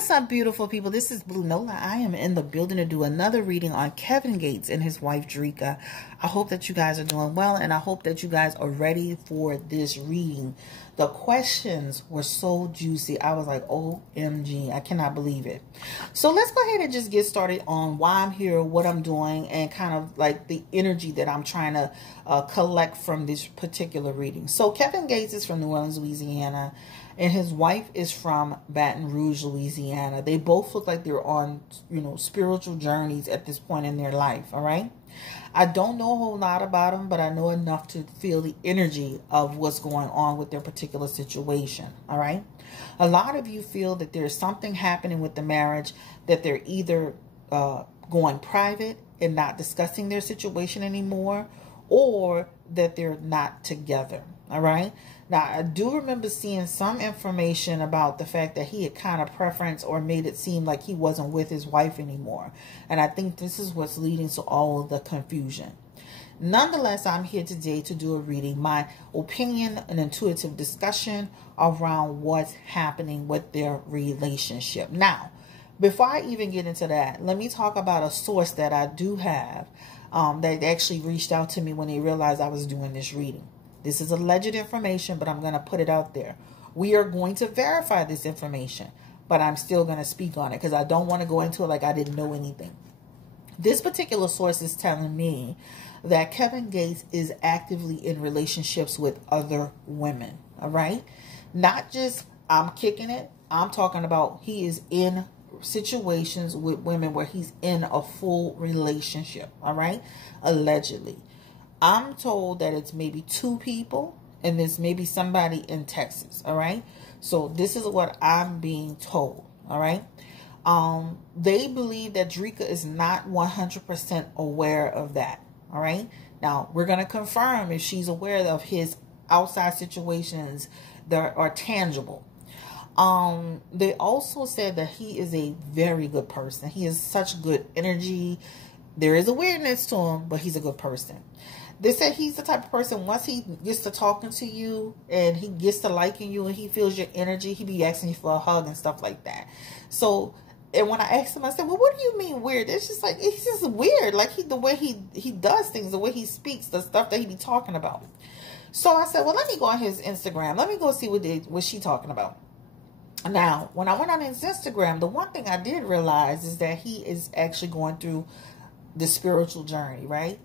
What's up, beautiful people? This is Blue Nola. I am in the building to do another reading on Kevin Gates and his wife Dreka. I hope that you guys are doing well, and I hope that you guys are ready for this reading. The questions were so juicy. I was like, OMG, I cannot believe it. So let's go ahead and just get started on why I'm here, what I'm doing, and kind of like the energy that I'm trying to collect from this particular reading. So Kevin Gates is from New Orleans, Louisiana, and his wife is from Baton Rouge, Louisiana. They both look like they're on, spiritual journeys at this point in their life, all right? I don't know a whole lot about them, but I know enough to feel the energy of what's going on with their particular situation, all right? A lot of you feel that there's something happening with the marriage, that they're either going private and not discussing their situation anymore, or that they're not together, all right? Now, I do remember seeing some information about the fact that he had kind of preference or made it seem like he wasn't with his wife anymore. And I think this is what's leading to all of the confusion. Nonetheless, I'm here today to do a reading, my opinion and intuitive discussion around what's happening with their relationship. Now, before I even get into that, let me talk about a source that I do have that actually reached out to me when they realized I was doing this reading. This is alleged information, but I'm going to put it out there. We are going to verify this information, but I'm still going to speak on it because I don't want to go into it like I didn't know anything. This particular source is telling me that Kevin Gates is actively in relationships with other women, all right? Not just I'm kicking it. I'm talking about he is in situations with women where he's in a full relationship, all right? Allegedly. I'm told that it's maybe 2 people, and there's maybe somebody in Texas, all right? So this is what I'm being told, all right? They believe that Dreka is not 100% aware of that, all right? Now, we're going to confirm if she's aware of his outside situations that are tangible. They also said that he is a very good person. He has such good energy. There is a weirdness to him, but he's a good person. They said he's the type of person, once he gets to talking to you and he gets to liking you and he feels your energy, he be asking you for a hug and stuff like that. So, and when I asked him, I said, well, what do you mean weird? It's just like, he's just weird. Like the way he does things, the way he speaks, the stuff that he be talking about. So I said, well, let me go on his Instagram. Let me go see what she talking about. Now, when I went on his Instagram, the one thing I did realize is that he is actually going through the spiritual journey, right?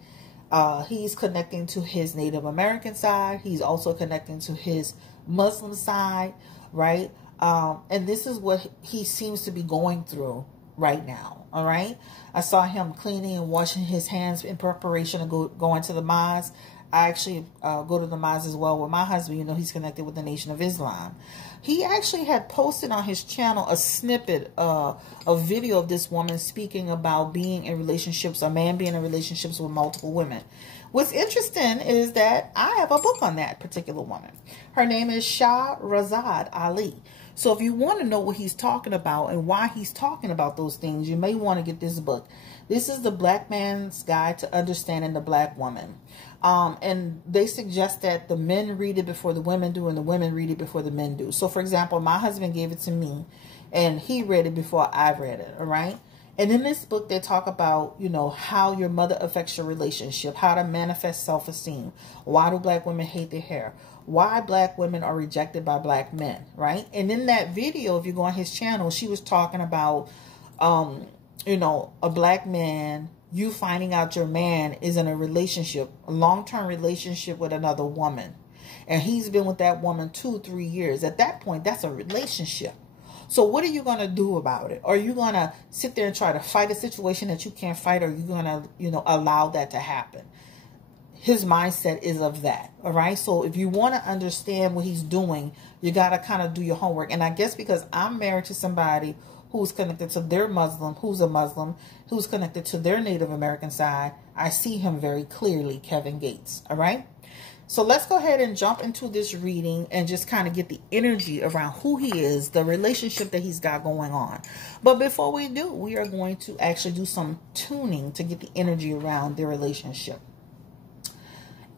He's connecting to his Native American side. He's also connecting to his Muslim side, right? And this is what he seems to be going through right now, all right? I saw him cleaning and washing his hands in preparation to going to the mosque. I actually go to the mosque as well with my husband. He's connected with the Nation of Islam. He actually had posted on his channel a snippet, a video of this woman speaking about being in relationships, a man being in relationships with multiple women. What's interesting is that I have a book on that particular woman. Her name is Shahrazad Ali. So if you want to know what he's talking about and why he's talking about those things, you may want to get this book. This is the Black Man's Guide to Understanding the Black Woman. And they suggest that the men read it before the women do and the women read it before the men do. So, for example, my husband gave it to me and he read it before I read it, all right? And in this book, they talk about, how your mother affects your relationship, how to manifest self-esteem. Why do Black women hate their hair? Why Black women are rejected by Black men, right? And in that video, if you go on his channel, she was talking about, a Black man, you finding out your man is in a relationship, a long-term relationship with another woman. And he's been with that woman 2-3 years. At that point, that's a relationship. So what are you going to do about it? Are you going to sit there and try to fight a situation that you can't fight? Or are you going to, allow that to happen? His mindset is of that. All right. So if you want to understand what he's doing, you got to kind of do your homework. And I guess because I'm married to somebody who's connected to their Muslim, who's a Muslim, who's connected to their Native American side, I see him very clearly, Kevin Gates. All right. So let's go ahead and jump into this reading and just kind of get the energy around who he is, the relationship that he's got going on. But before we do, we are going to actually do some tuning to get the energy around their relationship.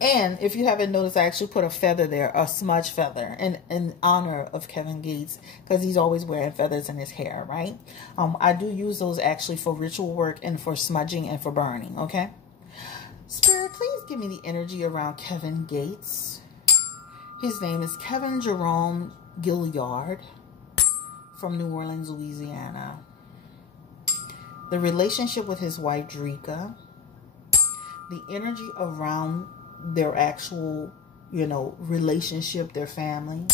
And if you haven't noticed, I actually put a feather there, a smudge feather, in honor of Kevin Gates, because he's always wearing feathers in his hair, right? I do use those actually for ritual work and for smudging and for burning, okay? Spirit, please give me the energy around Kevin Gates. His name is Kevin Jerome Gilliard from New Orleans, Louisiana. The relationship with his wife, Dreka. The energy around their actual, relationship, their family.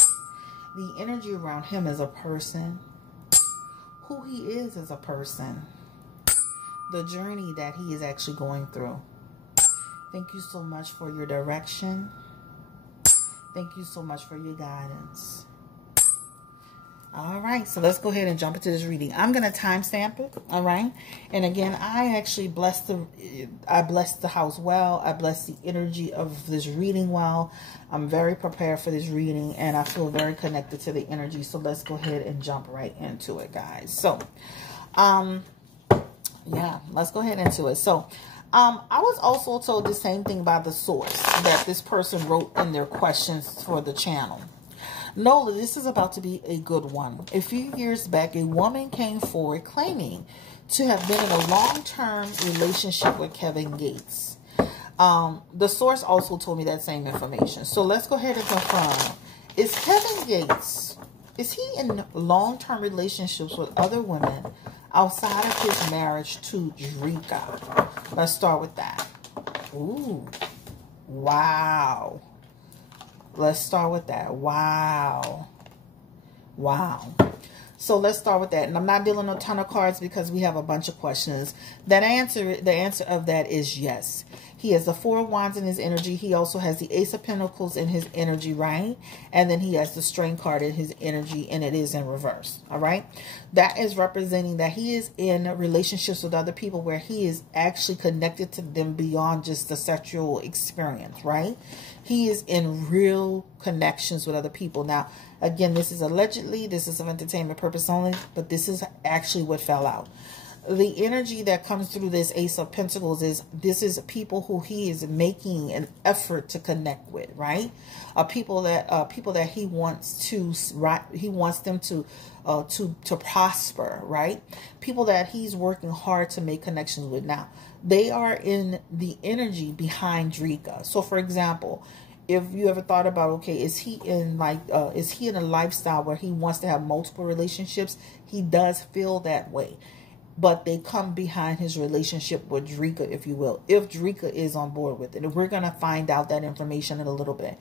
The energy around him as a person. Who he is as a person. The journey that he is actually going through. Thank you so much for your direction. Thank you so much for your guidance. All right, so let's go ahead and jump into this reading. I'm going to timestamp it, all right? And again, I actually blessed the house well. I blessed the energy of this reading well. I'm very prepared for this reading, and I feel very connected to the energy. So let's go ahead and jump right into it, guys. So, yeah, let's go ahead into it. So, I was also told the same thing by the source that this person wrote in their questions for the channel. Nola, this is about to be a good one. A few years back, a woman came forward claiming to have been in a long-term relationship with Kevin Gates. The source also told me that same information. So let's go ahead and confirm. Is Kevin Gates, is he in long-term relationships with other women outside of his marriage to Dreka? Let's start with that. Ooh. Wow. Let's start with that. Wow. Wow. So let's start with that. And I'm not dealing a ton of cards because we have a bunch of questions. The answer of that is yes. He has the Four of Wands in his energy. He also has the Ace of Pentacles in his energy, right? And then he has the Strength card in his energy, and it is in reverse, all right? That is representing that he is in relationships with other people where he is actually connected to them beyond just the sexual experience, right? He is in real connections with other people. Now, again, this is allegedly, this is of entertainment purpose only, but this is actually what fell out. The energy that comes through this Ace of Pentacles is this is people who he is making an effort to connect with, right? People that he wants to, right? He wants them to prosper, right? People that he's working hard to make connections with. Now, they are in the energy behind Dreka. So, for example, if you ever thought about, okay, is he in a lifestyle where he wants to have multiple relationships? He does feel that way. But they come behind his relationship with Dreka, if you will, if Dreka is on board with it. And we're going to find out that information in a little bit.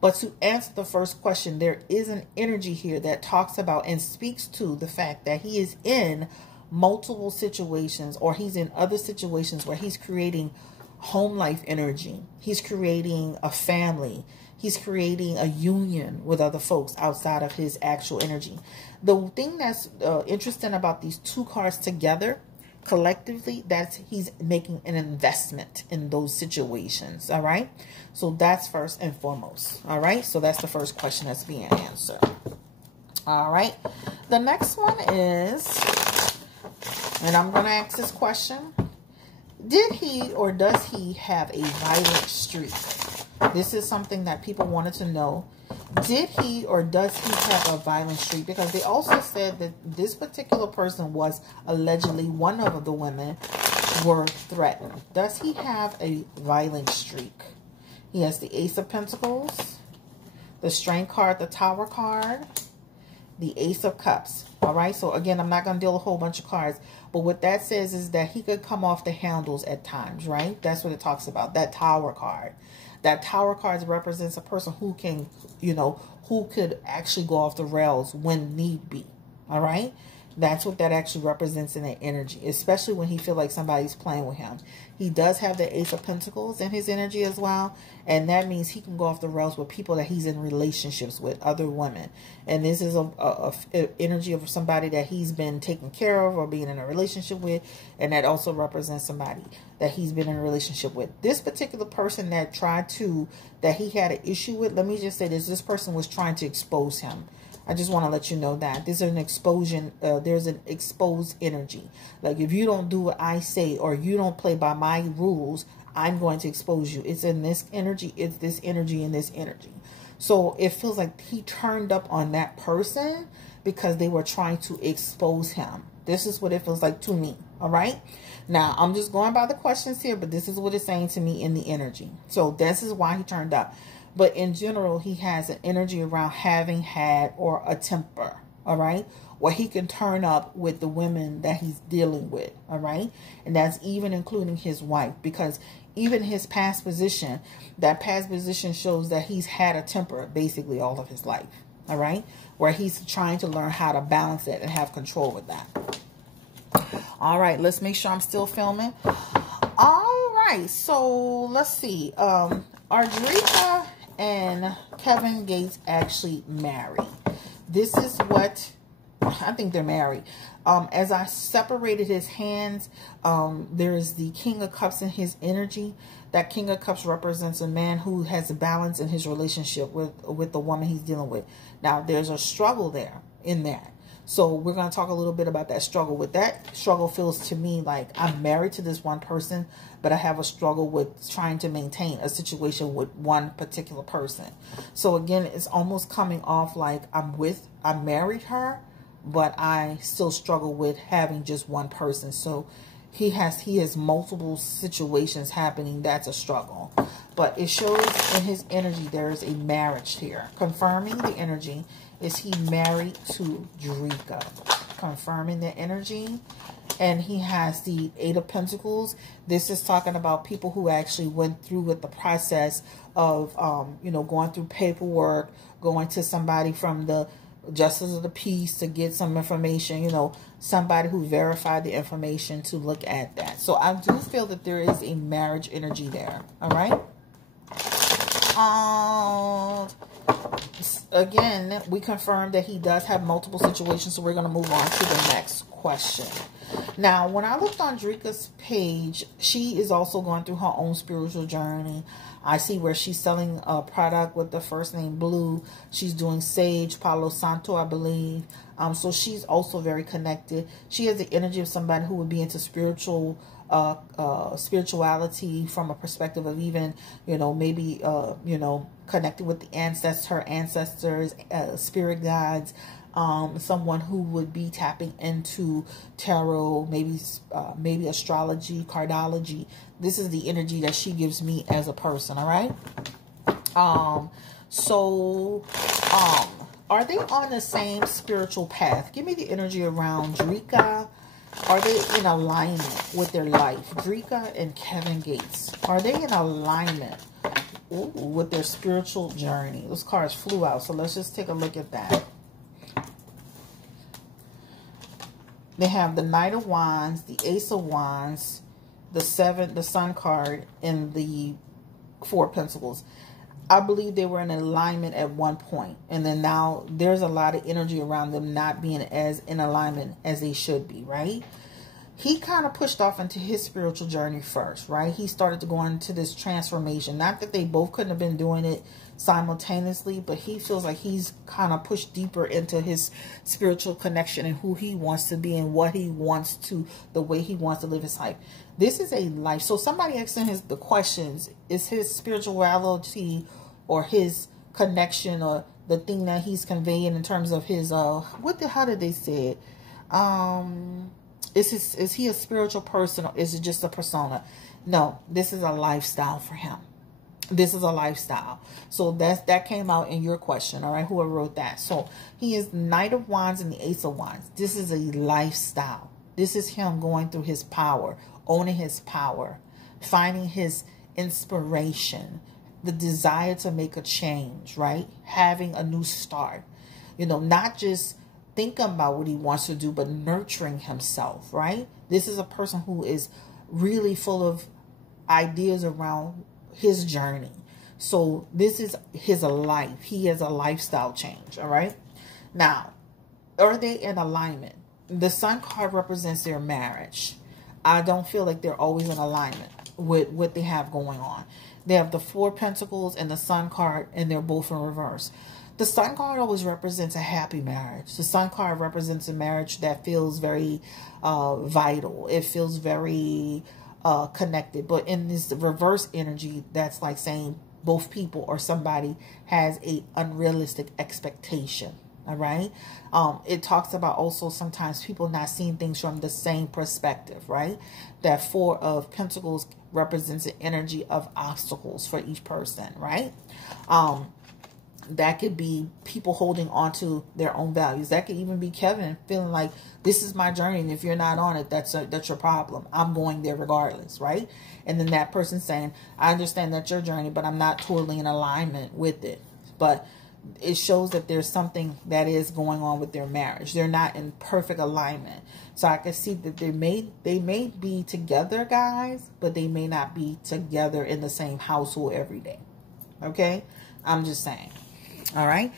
But to answer the first question, there is an energy here that talks about and speaks to the fact that he is in multiple situations, or he's in other situations where he's creating home life energy. He's creating a family. He's creating a union with other folks outside of his actual energy. The thing that's interesting about these two cards together, collectively, that's he's making an investment in those situations, all right? So that's first and foremost, all right? So that's the first question that's being answered. All right. The next one is, and I'm going to ask this question, did he or does he have a violent streak? This is something that people wanted to know. Did he or does he have a violent streak? Because they also said that this particular person was allegedly, one of the women were threatened. Does he have a violent streak? He has the Ace of Pentacles, the Strength card, the Tower card, the Ace of Cups. All right. So again, I'm not going to deal a whole bunch of cards. But what that says is that he could come off the handles at times, right? That's what it talks about, that Tower card. That Tower card represents a person who can, who could actually go off the rails when need be. All right. That's what that actually represents in that energy, especially when he feels like somebody's playing with him. He does have the Ace of Pentacles in his energy as well. And that means he can go off the rails with people that he's in relationships with, other women. And this is a energy of somebody that he's been taken care of or being in a relationship with. And that also represents somebody that he's been in a relationship with. This particular person that he had an issue with, let me just say this person was trying to expose him. I just want to let you know that there's an explosion. There's an exposed energy. Like if you don't do what I say or you don't play by my rules, I'm going to expose you. It's in this energy. It's this energy and this energy. So it feels like he turned up on that person because they were trying to expose him. This is what it feels like to me. All right. Now, I'm just going by the questions here, but this is what it's saying to me in the energy. So this is why he turned up. But in general, he has an energy around having had or a temper. All right. Where he can turn up with the women that he's dealing with. All right. And that's even including his wife, because even his past position, that past position shows that he's had a temper basically all of his life. All right. Where he's trying to learn how to balance it and have control with that. All right. Let's make sure I'm still filming. All right. So let's see. Are Dreka and Kevin Gates actually married? This is what I think they're married. As I separated his hands, there is the King of Cups in his energy. That King of Cups represents a man who has a balance in his relationship with the woman he's dealing with. Now, there's a struggle there in that. So we're going to talk a little bit about that struggle. With that struggle feels to me like I'm married to this one person, but I have a struggle with trying to maintain a situation with one particular person. So again, it's almost coming off like I married her, but I still struggle with having just one person. So he has multiple situations happening. That's a struggle. But it shows in his energy there is a marriage here. Confirming the energy. Is he married to Dreka? Confirming the energy. And he has the Eight of Pentacles. This is talking about people who actually went through with the process of, going through paperwork, going to somebody from the Justice of the Peace to get some information, somebody who verified the information to look at that. So I do feel that there is a marriage energy there. All right. Again, we confirmed that he does have multiple situations, so we're going to move on to the next question. Now, when I looked on Dreka's page, she is also going through her own spiritual journey. I see where she's selling a product with the first name Blue. She's doing Sage, Palo Santo, I believe. So she's also very connected. She has the energy of somebody who would be into spirituality from a perspective of even, maybe, connecting with her ancestors, spirit guides, someone who would be tapping into tarot, maybe astrology, cardology. This is the energy that she gives me as a person. All right. Are they on the same spiritual path? Give me the energy around Dreka. Are they in alignment with their life? Dreka and Kevin Gates. Are they in alignment with their spiritual journey? Those cards flew out, so let's just take a look at that. They have the Knight of Wands, the Ace of Wands, the Sun card, and the Four of Pentacles. I believe they were in alignment at one point, and then now there's a lot of energy around them not being as in alignment as they should be, right? He kind of pushed off into his spiritual journey first, right? He started to go into this transformation. Not that they both couldn't have been doing it simultaneously, but he feels like he's kind of pushed deeper into his spiritual connection and who he wants to be and what he wants to, the way he wants to live his life. This is a life. So somebody asked him the questions, is his spirituality or his connection or the thing that he's conveying in terms of his, how did they say it? Is he a spiritual person or is it just a persona? No, this is a lifestyle for him. This is a lifestyle. So that came out in your question, all right? Whoever wrote that. So he is Knight of Wands and the Ace of Wands. This is a lifestyle. This is him going through his power, owning his power, finding his inspiration, the desire to make a change, right? Having a new start. Not just thinking about what he wants to do, but nurturing himself, right? This is a person who is really full of ideas around his journey. So this is his life. He has a lifestyle change, all right? Now, are they in alignment? The Sun card represents their marriage. I don't feel like they're always in alignment with what they have going on. They have the Four of Pentacles and the Sun card, and they're both in reverse. The Sun card always represents a happy marriage. The Sun card represents a marriage that feels very vital. It feels very connected. But in this reverse energy, that's like saying both people or somebody has a unrealistic expectation. All right. It talks about also sometimes people not seeing things from the same perspective, right? That Four of Pentacles represents an energy of obstacles for each person, right? That could be people holding on to their own values. That could even be Kevin feeling like, this is my journey, and if you're not on it, that's your problem. I'm going there regardless, right? And then that person saying, I understand that's your journey, but I'm not totally in alignment with it. But it shows that there's something that is going on with their marriage. They're not in perfect alignment. So I can see that they may be together, guys, but they may not be together in the same household every day. Okay? I'm just saying. All right.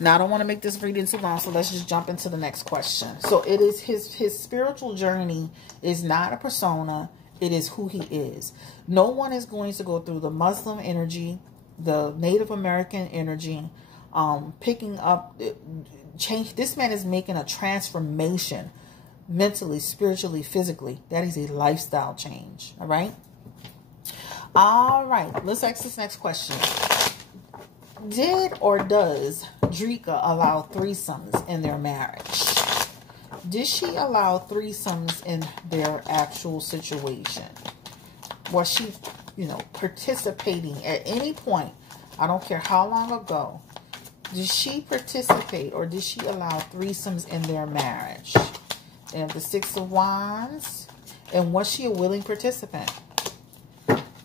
Now, I don't want to make this reading too long, so let's just jump into the next question. So it is his spiritual journey is not a persona. It is who he is. No one is going to go through the Muslim energy, the Native American energy, picking up change. This man is making a transformation mentally, spiritually, physically. That is a lifestyle change. All right. All right. Let's ask this next question. Did or does Dreka allow threesomes in their marriage? Did she allow threesomes in their actual situation? Was she, participating at any point? I don't care how long ago. Did she participate or did she allow threesomes in their marriage? And the Six of Wands. And was she a willing participant?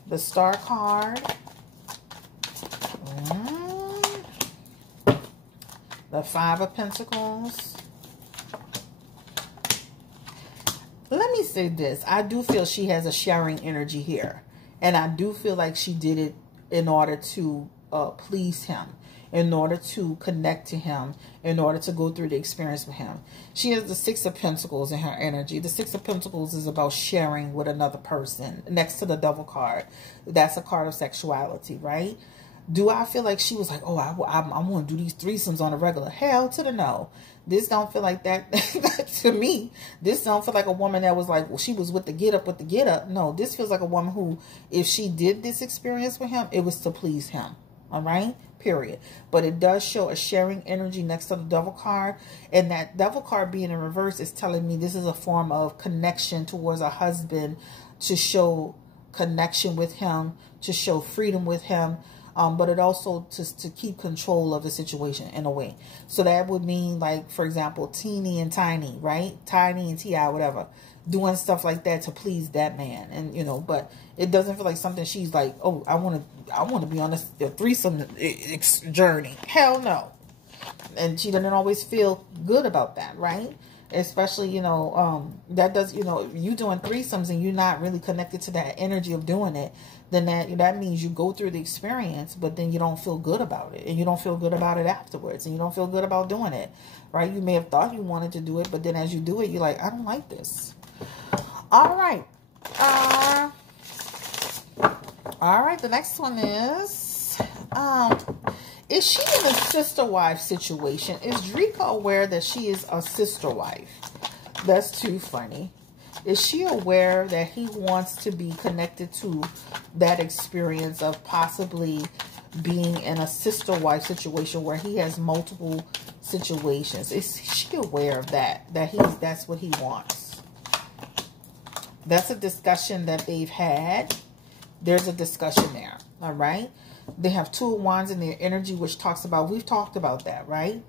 The Star card. The Five of Pentacles. Let me say this. I do feel she has a sharing energy here. And I do feel like she did it in order to please him, in order to connect to him, in order to go through the experience with him. She has the Six of Pentacles in her energy. The Six of Pentacles is about sharing with another person. Next to the Devil card. That's a card of sexuality, right? Do I feel like she was like, oh, I'm going to do these threesomes on a regular? Hell to the no. This don't feel like that to me. This don't feel like a woman that was like, well, she was with the get up. No, this feels like a woman who, if she did this experience with him, it was to please him. All right? Period. But it does show a sharing energy next to the Devil card. And that Devil card being in reverse is telling me this is a form of connection towards a husband, to show connection with him, to show freedom with him. But it also to keep control of the situation in a way. So that would mean, like, for example, Teeny and Tiny, right? Tiny and T.I., whatever. Doing stuff like that to please that man. And, but it doesn't feel like something she's like, oh, I want to be on a threesome journey. Hell no. And she doesn't always feel good about that, right? Especially, that does, you doing threesomes and you're not really connected to that energy of doing it, then that means you go through the experience, but then you don't feel good about it, and you don't feel good about it afterwards, and you don't feel good about doing it, right? You may have thought you wanted to do it, but then as you do it, you're like, I don't like this. All right. All right. The next one is she in a sister wife situation? Is Dreka aware that she is a sister wife? That's too funny. Is she aware that he wants to be connected to that experience of possibly being in a sister wife situation where he has multiple situations? Is she aware of that? That's what he wants? That's a discussion that they've had. There's a discussion there. All right. They have Two of Wands in their energy, which talks about, we've talked about that, right?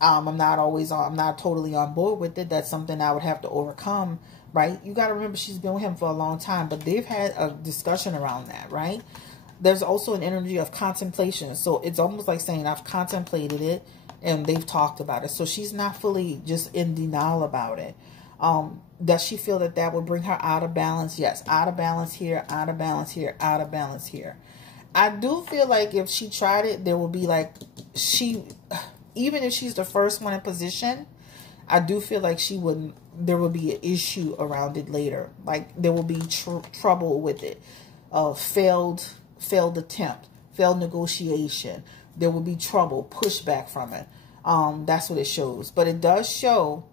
I'm not totally on board with it. That's something I would have to overcome, right? You got to remember, she's been with him for a long time, but they've had a discussion around that, right? There's also an energy of contemplation. So it's almost like saying, I've contemplated it, and they've talked about it. So she's not fully just in denial about it. Does she feel that would bring her out of balance? Yes. Out of balance here, out of balance here, out of balance here. I do feel like if she tried it, there will be like, even if she's the first one in position, I do feel like there will be an issue around it later. Like there will be trouble with it. Failed attempt, failed negotiation. There will be trouble, pushback from it. That's what it shows. But it does show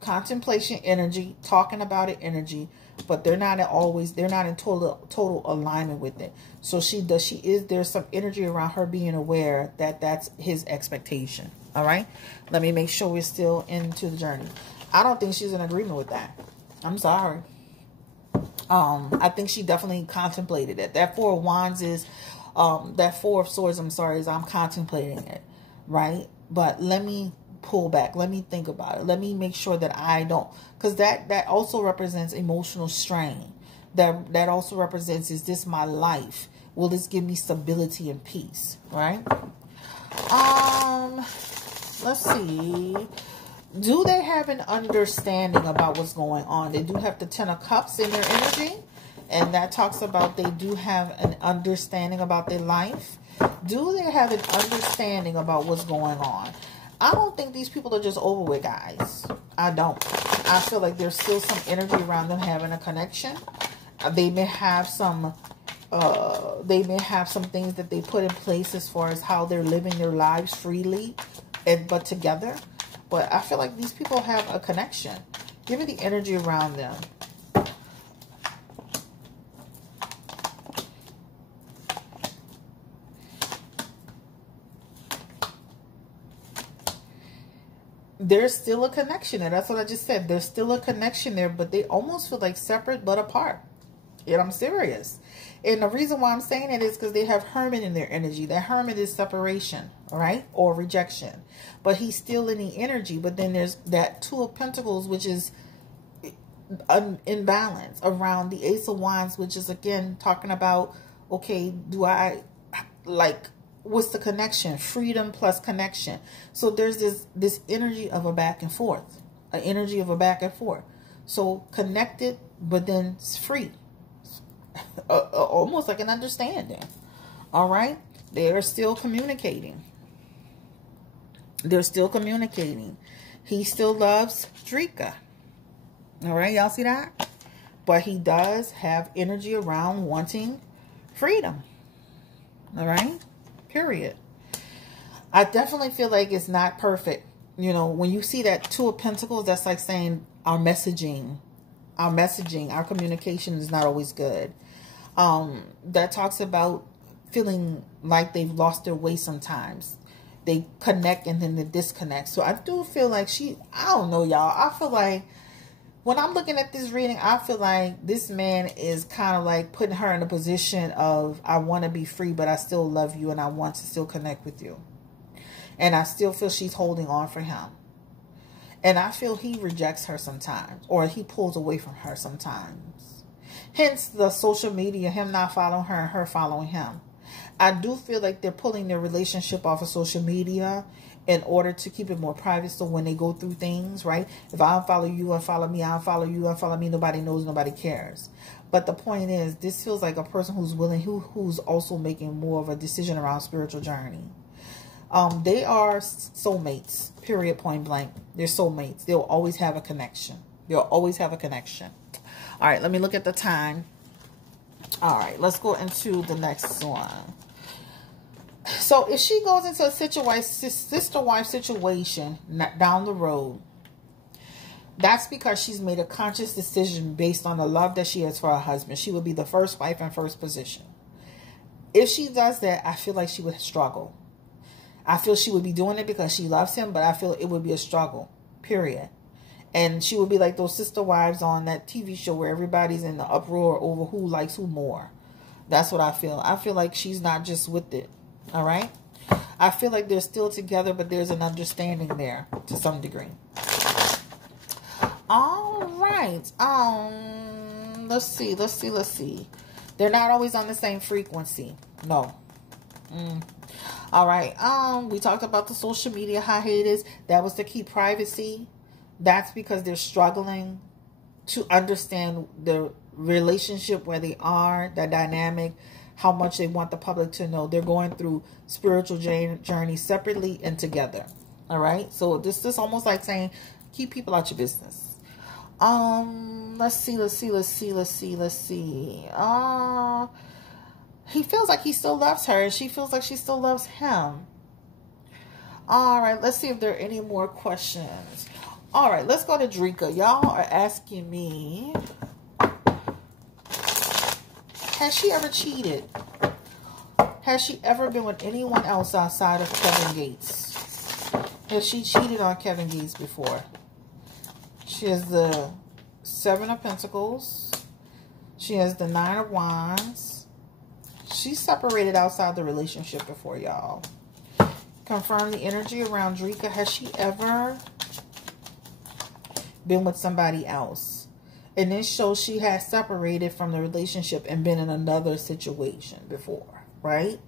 contemplation energy, talking about it energy, but they're not in total alignment with it. So there's some energy around her being aware that that's his expectation. All right, let me make sure we're still into the journey. I don't think she's in agreement with that. I'm sorry. I think she definitely contemplated it. That Four of Wands is, that Four of Swords, I'm sorry, is I'm contemplating it, right? But let me pull back. Let me think about it. Let me make sure that I don't, because that also represents emotional strain. That also represents, is this my life? Will this give me stability and peace, right? Let's see. Do they have an understanding about what's going on? They do have the Ten of Cups in their energy. And that talks about they do have an understanding about their life. Do they have an understanding about what's going on? I don't think these people are just over with, guys. I don't. I feel like there's still some energy around them having a connection. They may have some things that they put in place as far as how they're living their lives freely, but together. But I feel like these people have a connection. Give me the energy around them. There's still a connection there. That's what I just said. There's still a connection there, but they almost feel like separate but apart. And I'm serious. And the reason why I'm saying it is because they have Hermit in their energy. That Hermit is separation, all right? Or rejection. But he's still in the energy. But then there's that Two of Pentacles, which is in balance around the Ace of Wands, which is, again, talking about, okay, what's the connection? Freedom plus connection. So there's this energy of a back and forth. An energy of a back and forth. So connected, but then it's free. Almost like an understanding. All right? They are still communicating. They're still communicating. He still loves Dreka. All right? Y'all see that? But he does have energy around wanting freedom. All right? Period. I definitely feel like it's not perfect. You know, when you see that Two of Pentacles, that's like saying our messaging, our communication is not always good. That talks about feeling like they've lost their way sometimes. They connect and then they disconnect. So I do feel like I don't know, y'all. I feel like when I'm looking at this reading, I feel like this man is kind of like putting her in a position of, I want to be free, but I still love you and I want to still connect with you. And I still feel she's holding on for him. And I feel he rejects her sometimes, or he pulls away from her sometimes. Hence the social media, him not following her and her following him. I do feel like they're pulling their relationship off of social media in order to keep it more private. So when they go through things, right? If I don't follow you, unfollow me, I follow you, unfollow me, nobody knows, nobody cares. But the point is, this feels like a person who's willing, who's also making more of a decision around spiritual journey. They are soulmates, period, point blank. They're soulmates. They'll always have a connection. They'll always have a connection. All right, let me look at the time. All right, let's go into the next one. So if she goes into a sister-wife situation down the road, that's because she's made a conscious decision based on the love that she has for her husband. She would be the first wife in first position. If she does that, I feel like she would struggle. I feel she would be doing it because she loves him, but I feel it would be a struggle, period. And she would be like those sister wives on that TV show where everybody's in the uproar over who likes who more. That's what I feel. I feel like she's not just with it. All right? I feel like they're still together, but there's an understanding there to some degree. All right. Let's see. They're not always on the same frequency. No. All right. We talked about the social media hiatus. That was to keep privacy. That's because they're struggling to understand the relationship where they are, the dynamic, how much they want the public to know. They're going through spiritual journey separately and together. All right. So this is almost like saying, keep people out your business. Let's see. He feels like he still loves her, and she feels like she still loves him. All right, let's see if there are any more questions. All right, let's go to Dreka. Y'all are asking me, has she ever cheated? Has she ever been with anyone else outside of Kevin Gates? Has she cheated on Kevin Gates before? She has the 7 of Pentacles. She has the 9 of Wands. She's separated outside the relationship before, y'all. Confirm the energy around Dreka. Has she ever been with somebody else? And this shows she has separated from the relationship and been in another situation before, right?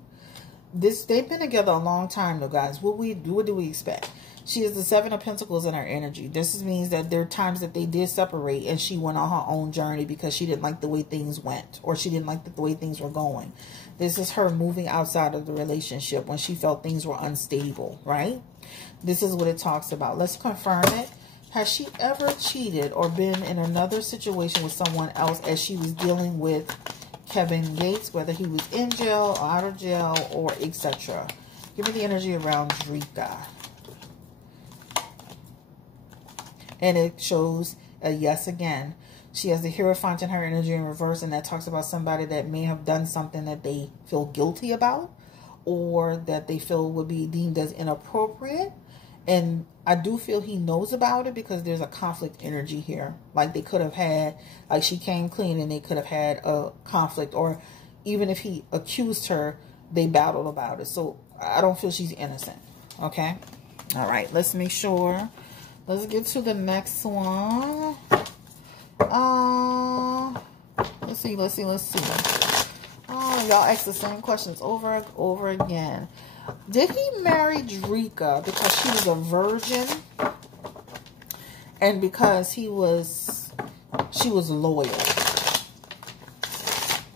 They've been together a long time though, guys. What do we expect? She has the 7 of Pentacles in her energy. This means that there are times that they did separate and she went on her own journey because she didn't like the way things went, or she didn't like the way things were going. This is her moving outside of the relationship when she felt things were unstable, right? This is what it talks about. Let's confirm it. Has she ever cheated or been in another situation with someone else as she was dealing with Kevin Gates, whether he was in jail or out of jail or etc.? Give me the energy around Dreka. And it shows a yes again. She has the Hierophant in her energy in reverse, and that talks about somebody that may have done something that they feel guilty about or that they feel would be deemed as inappropriate. And I do feel he knows about it because there's a conflict energy here. Like they could have had, like she came clean and they could have had a conflict, or even if he accused her, they battled about it. So I don't feel she's innocent. Okay. All right. Let's make sure. Let's get to the next one. Let's see. Oh, y'all ask the same questions over and over again. Did he marry Dreka because she was a virgin and because she was loyal?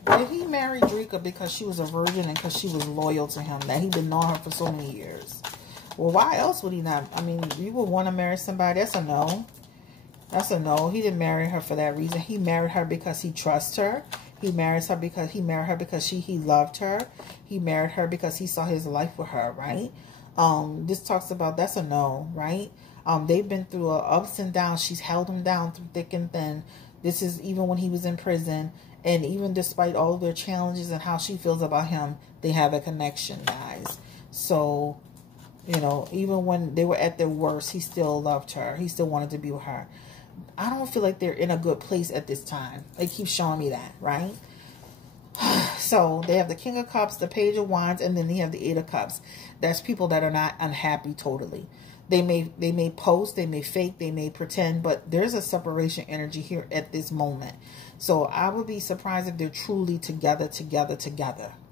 Did he marry Dreka because she was a virgin and because she was loyal to him, that he'd been knowing her for so many years? Well, why else would he not? I mean, you would want to marry somebody. That's a no. That's a no. He didn't marry her for that reason. He married her because he trusts her. He married her because he loved her. He married her because he saw his life with her, right? This talks about, that's a no, right? They've been through ups and downs. She's held him down through thick and thin. This is even when he was in prison. And even despite all of their challenges and how she feels about him, they have a connection, guys. So, you know, even when they were at their worst, he still loved her. He still wanted to be with her. I don't feel like they're in a good place at this time. They keep showing me that, right? So they have the King of Cups, the Page of Wands, and then they have the 8 of Cups. That's people that are not unhappy totally. They may post, they may fake, they may pretend, but there's a separation energy here at this moment. So I would be surprised if they're truly together.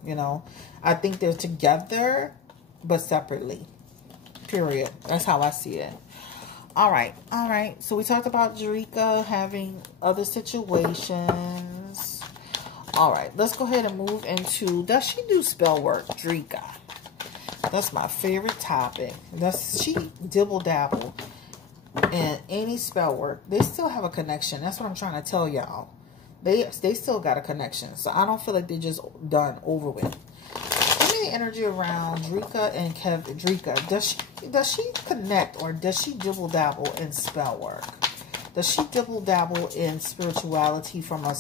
You know, I think they're together, but separately. Period. That's how I see it. All right. So we talked about Dreka having other situations. All right. Let's go ahead and move into, does she do spell work, Dreka? That's my favorite topic. Does she dibble-dabble in any spell work? They still have a connection. That's what I'm trying to tell y'all. They still got a connection. So I don't feel like they're just done, over with. Energy around Dreka and Dreka. Does she connect, or does she dibble dabble in spell work? Does she dibble dabble in spirituality from a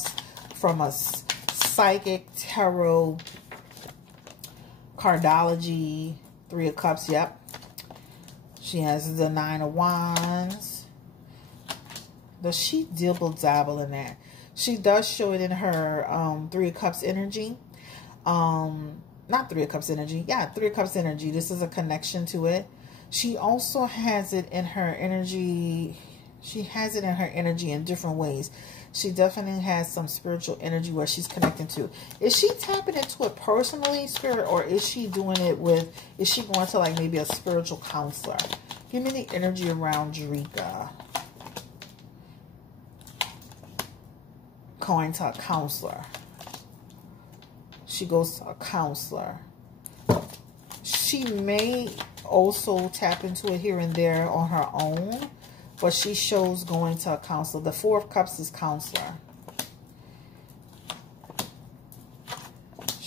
psychic, tarot, cardology, 3 of Cups? Yep. She has the 9 of Wands. Does she dibble dabble in that? She does show it in her 3 of Cups energy. Not 3 of Cups energy. Yeah, 3 of Cups energy. This is a connection to it. She also has it in her energy. She has it in her energy in different ways. She definitely has some spiritual energy where she's connecting to. Is she tapping into it personally, spirit, or is she doing it with, is she going to like maybe a spiritual counselor? Give me the energy around Dreka. Going to a counselor. She goes to a counselor. She may also tap into it here and there on her own, but she shows going to a counselor. The 4 of Cups is counselor.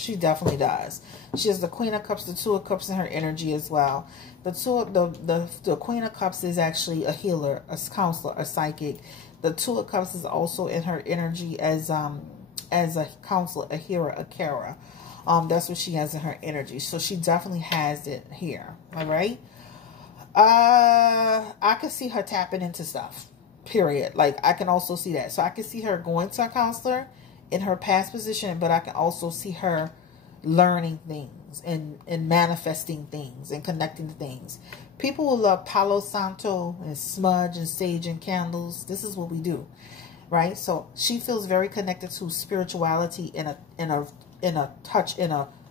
She definitely does. She has the Queen of Cups, the Two of Cups in her energy as well. The Queen of Cups is actually a healer, a counselor, a psychic. The Two of Cups is also in her energy as a counselor, a healer, a carer. That's what she has in her energy. So she definitely has it here. All right. I can see her tapping into stuff. Period. Like, I can also see that. So I can see her going to a counselor in her past position, but I can also see her learning things and manifesting things and connecting to things. People will love Palo Santo and smudge and sage and candles. This is what we do, right? So she feels very connected to spirituality in a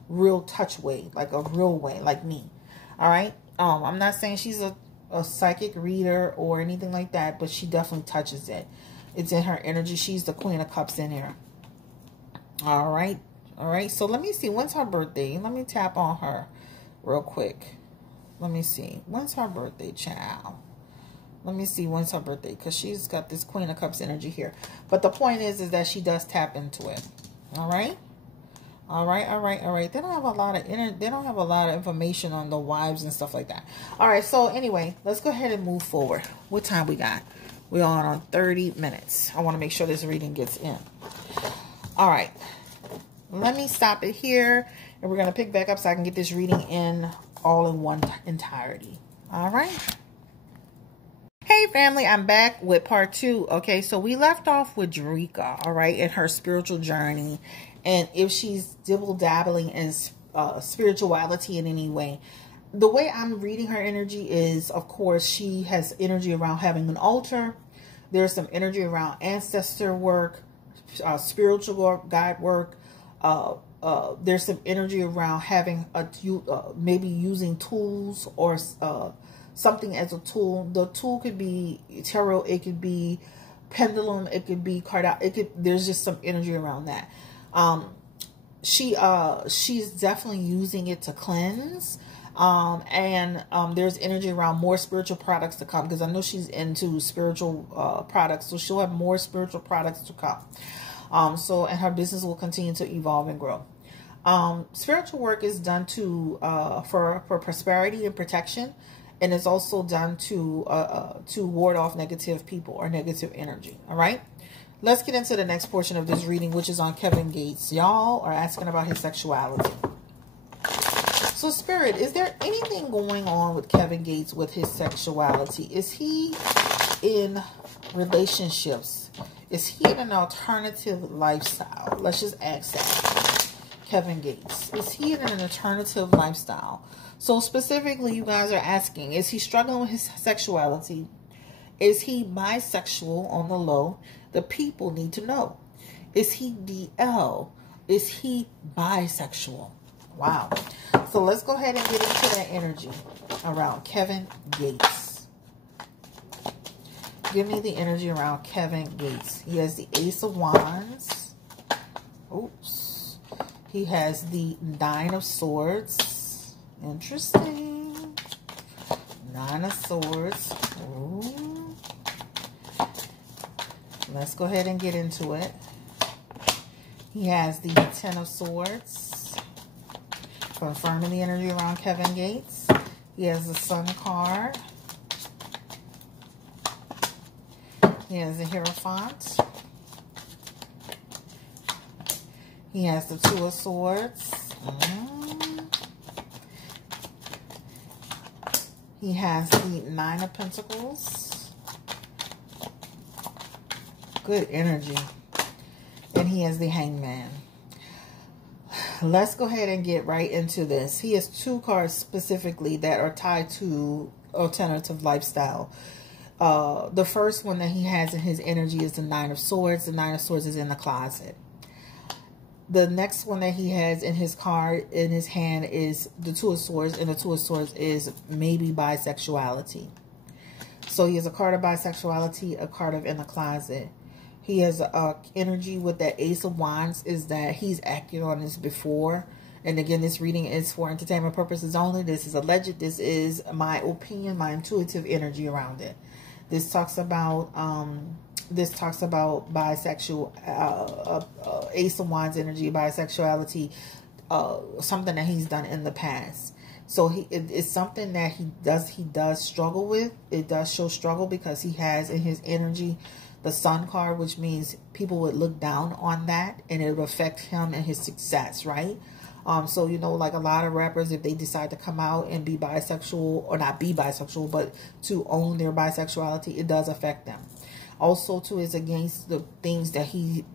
real touch way, like a real way, like me. All right. I'm not saying she's a psychic reader or anything like that, but she definitely touches it. It's in her energy. She's the Queen of Cups in here. All right. All right. So let me see. When's her birthday? Let me tap on her real quick. Let me see. When's her birthday, child? Let me see when's her birthday, because she's got this Queen of Cups energy here. But the point is that she does tap into it. All right. All right, all right, all right. They don't have a lot of information on the wives and stuff like that. All right, so anyway, let's go ahead and move forward. What time we got? We're on 30 minutes. I want to make sure this reading gets in. All right. Let me stop it here, and we're going to pick back up so I can get this reading in all in one entirety. All right. Hey family, I'm back with part 2. Okay, so we left off with Dreka, all right, in her spiritual journey. And if she's dibble-dabbling in spirituality in any way. The way I'm reading her energy is, of course, she has energy around having an altar. There's some energy around ancestor work, spiritual guide work. There's some energy around having maybe using tools or something as a tool. The tool could be tarot, it could be pendulum, it could be card out. There's just some energy around that. She's definitely using it to cleanse. There's energy around more spiritual products to come, because I know she's into spiritual products, so she'll have more spiritual products to come. And her business will continue to evolve and grow. Spiritual work is done for prosperity and protection, and it's also done to ward off negative people or negative energy. All right. Let's get into the next portion of this reading, which is on Kevin Gates. Y'all are asking about his sexuality. So, Spirit, is there anything going on with Kevin Gates with his sexuality? Is he in relationships? Is he in an alternative lifestyle? Let's just ask that. Kevin Gates. Is he in an alternative lifestyle? So, specifically, you guys are asking, is he struggling with his sexuality? Is he bisexual on the low? The people need to know. Is he DL? Is he bisexual? Wow. So let's go ahead and get into that energy around Kevin Gates. Give me the energy around Kevin Gates. He has the Ace of Wands. Oops. He has the Nine of Swords. Interesting. Nine of Swords. Ooh. Let's go ahead and get into it. He has the Ten of Swords, confirming the energy around Kevin Gates. He has the Sun card. He has the Hierophant. He has the Two of Swords. He has the Nine of Pentacles. Good energy. And he has the Hangman. Let's go ahead and get right into this. He has 2 cards specifically that are tied to alternative lifestyle. The first one that he has in his energy is the Nine of Swords. The Nine of Swords is in the closet. The next one that he has in his card, in his hand, is the Two of Swords. And the Two of Swords is maybe bisexuality. So he has a card of bisexuality, a card of in the closet. He has energy with that Ace of Wands, is that he's acted on this before. And again, this reading is for entertainment purposes only. This is alleged. This is my opinion, my intuitive energy around it. This talks about bisexual, Ace of Wands energy, bisexuality, something that he's done in the past. So it's something that he does struggle with. It does show struggle because he has in his energy the Sun card, which means people would look down on that and it would affect him and his success, right? So, you know, like a lot of rappers, if they decide to come out and be bisexual, or not be bisexual, but to own their bisexuality, it does affect them. Also, too, is against the things that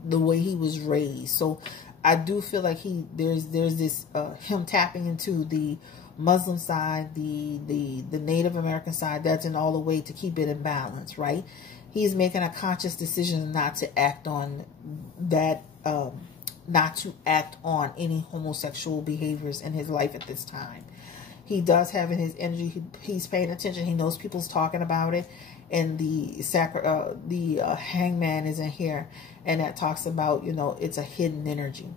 the way he was raised. So I do feel like there's this, him tapping into the Muslim side, the Native American side, that's in all the way to keep it in balance, right? He's making a conscious decision not to act on that, not to act on any homosexual behaviors in his life at this time. He does have in his energy, he's paying attention. He knows people's talking about it. And the hangman is in here. And that talks about, you know, it's a hidden energy.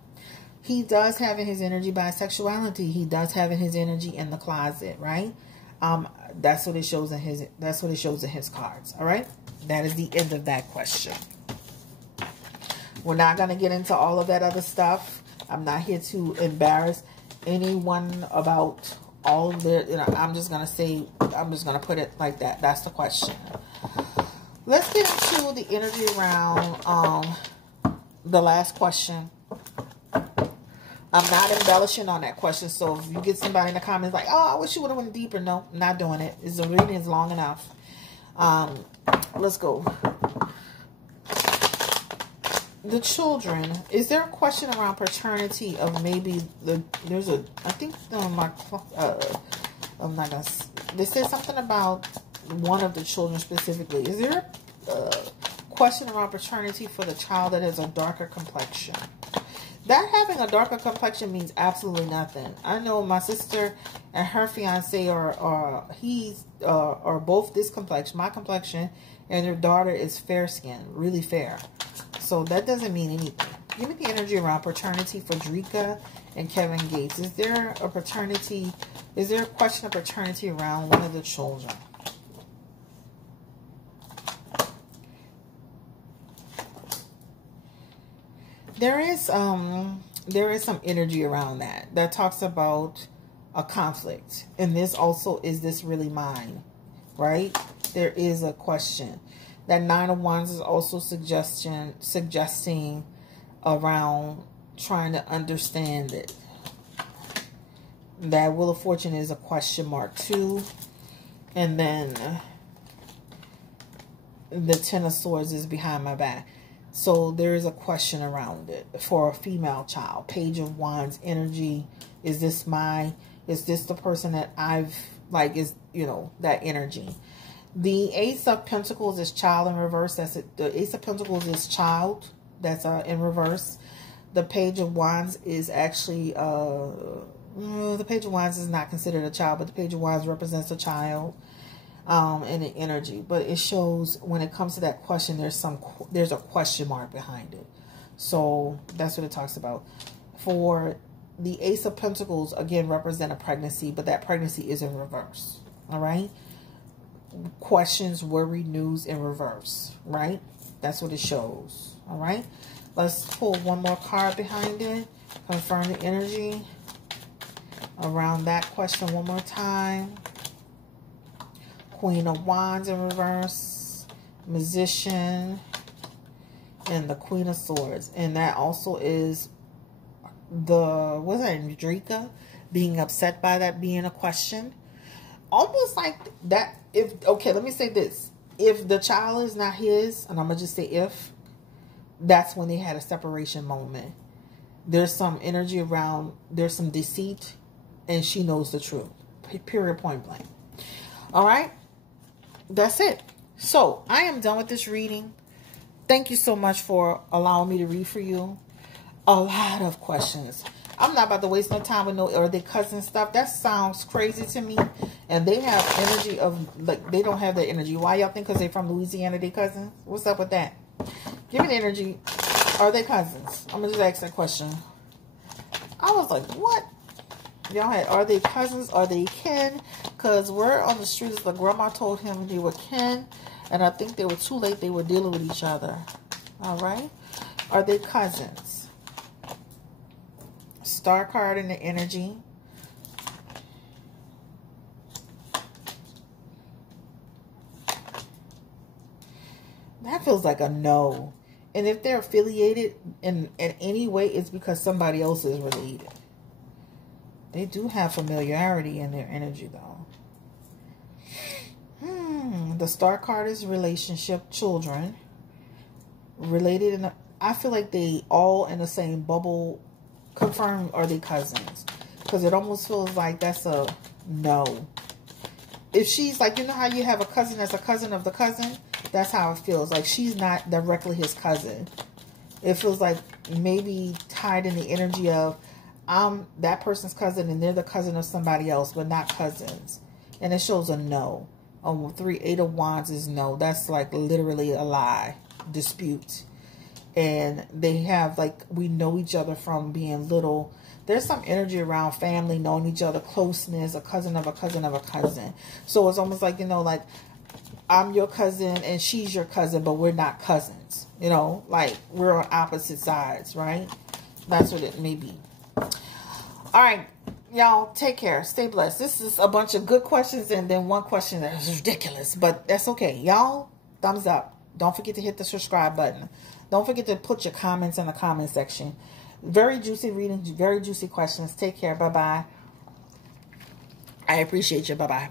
He does have in his energy bisexuality. He does have in his energy in the closet, right? That's what it shows in his cards. All right. That is the end of that question. We're not going to get into all of that other stuff. I'm not here to embarrass anyone about all of their, you know, I'm just going to put it like that. That's the question. Let's get into the energy around the last question. I'm not embellishing on that question. So if you get somebody in the comments like, oh, I wish you would have went deeper. No, I'm not doing it. The reading is long enough. Let's go. The children, is there a question around paternity of maybe there's a, I think I'm not gonna, they said something about one of the children specifically. Is there a question around paternity for the child that has a darker complexion? That having a darker complexion means absolutely nothing. I know my sister and her fiance are both this complexion, my complexion, and their daughter is fair skinned, really fair. So that doesn't mean anything. Give me the energy around paternity for Dreka and Kevin Gates. Is there a paternity? Is there a question of paternity around one of the children? There is some energy around that. That talks about a conflict. And this also, is this really mine? Right? There is a question. That Nine of Wands is also suggesting around trying to understand it. That Wheel of Fortune is a question mark too. And then the Ten of Swords is behind my back. So there is a question around it for a female child. Page of Wands energy. Is this the person that I've, like, is, you know, that energy. The Ace of Pentacles is child in reverse. That's it. The Ace of Pentacles is child. That's in reverse. The Page of Wands is actually, the Page of Wands is not considered a child, but the Page of Wands represents a child in the energy. But it shows when it comes to that question, there's a question mark behind it. So that's what it talks about. For the Ace of Pentacles, again, represent a pregnancy, but that pregnancy is in reverse. All right. Questions, worry, news in reverse, right? That's what it shows. All right, let's pull one more card behind it. Confirm the energy around that question one more time. Queen of Wands in reverse, Magician, and the Queen of Swords. And that also is the, what's that, Dreka, being upset by that being a question. Almost like that, okay, let me say this. If the child is not his, and I'm going to just say if, that's when they had a separation moment. There's some energy around, there's some deceit, and she knows the truth. Period, point blank. All right? That's it. So, I am done with this reading. Thank you so much for allowing me to read for you. A lot of questions. I'm not about to waste no time with or their cousin stuff. That sounds crazy to me. And they have energy of, like, they don't have that energy. Why y'all think because they're from Louisiana, they cousins? What's up with that? Give me the energy. Are they cousins? I'm going to just ask that question. I was like, what? Y'all had, are they cousins? Are they kin? Because word on the street is the grandma told him they were kin. And I think they were too late. They were dealing with each other. All right? Are they cousins? Star card in the energy. That feels like a no. And if they're affiliated in any way, it's because somebody else is related. They do have familiarity in their energy, though. The Star card is relationship, children. Related in I feel like they all in the same bubble. Confirmed, are they cousins? Because it almost feels like that's a no. If she's like, you know how you have a cousin that's a cousin of the cousin? That's how it feels. Like she's not directly his cousin. It feels like maybe tied in the energy of I'm that person's cousin and they're the cousin of somebody else, but not cousins. And it shows a no. Oh, 8 of Wands is no. That's like literally a lie. Dispute. And they have like, we know each other from being little. There's some energy around family, knowing each other, closeness, a cousin of a cousin of a cousin. So it's almost like, you know, like I'm your cousin and she's your cousin, but we're not cousins. You know, like we're on opposite sides, right? That's what it may be. All right. Y'all, take care. Stay blessed. This is a bunch of good questions and then one question that is ridiculous, but that's okay. Y'all, thumbs up. Don't forget to hit the subscribe button. Don't forget to put your comments in the comment section. Very juicy readings, very juicy questions. Take care. Bye-bye. I appreciate you. Bye-bye.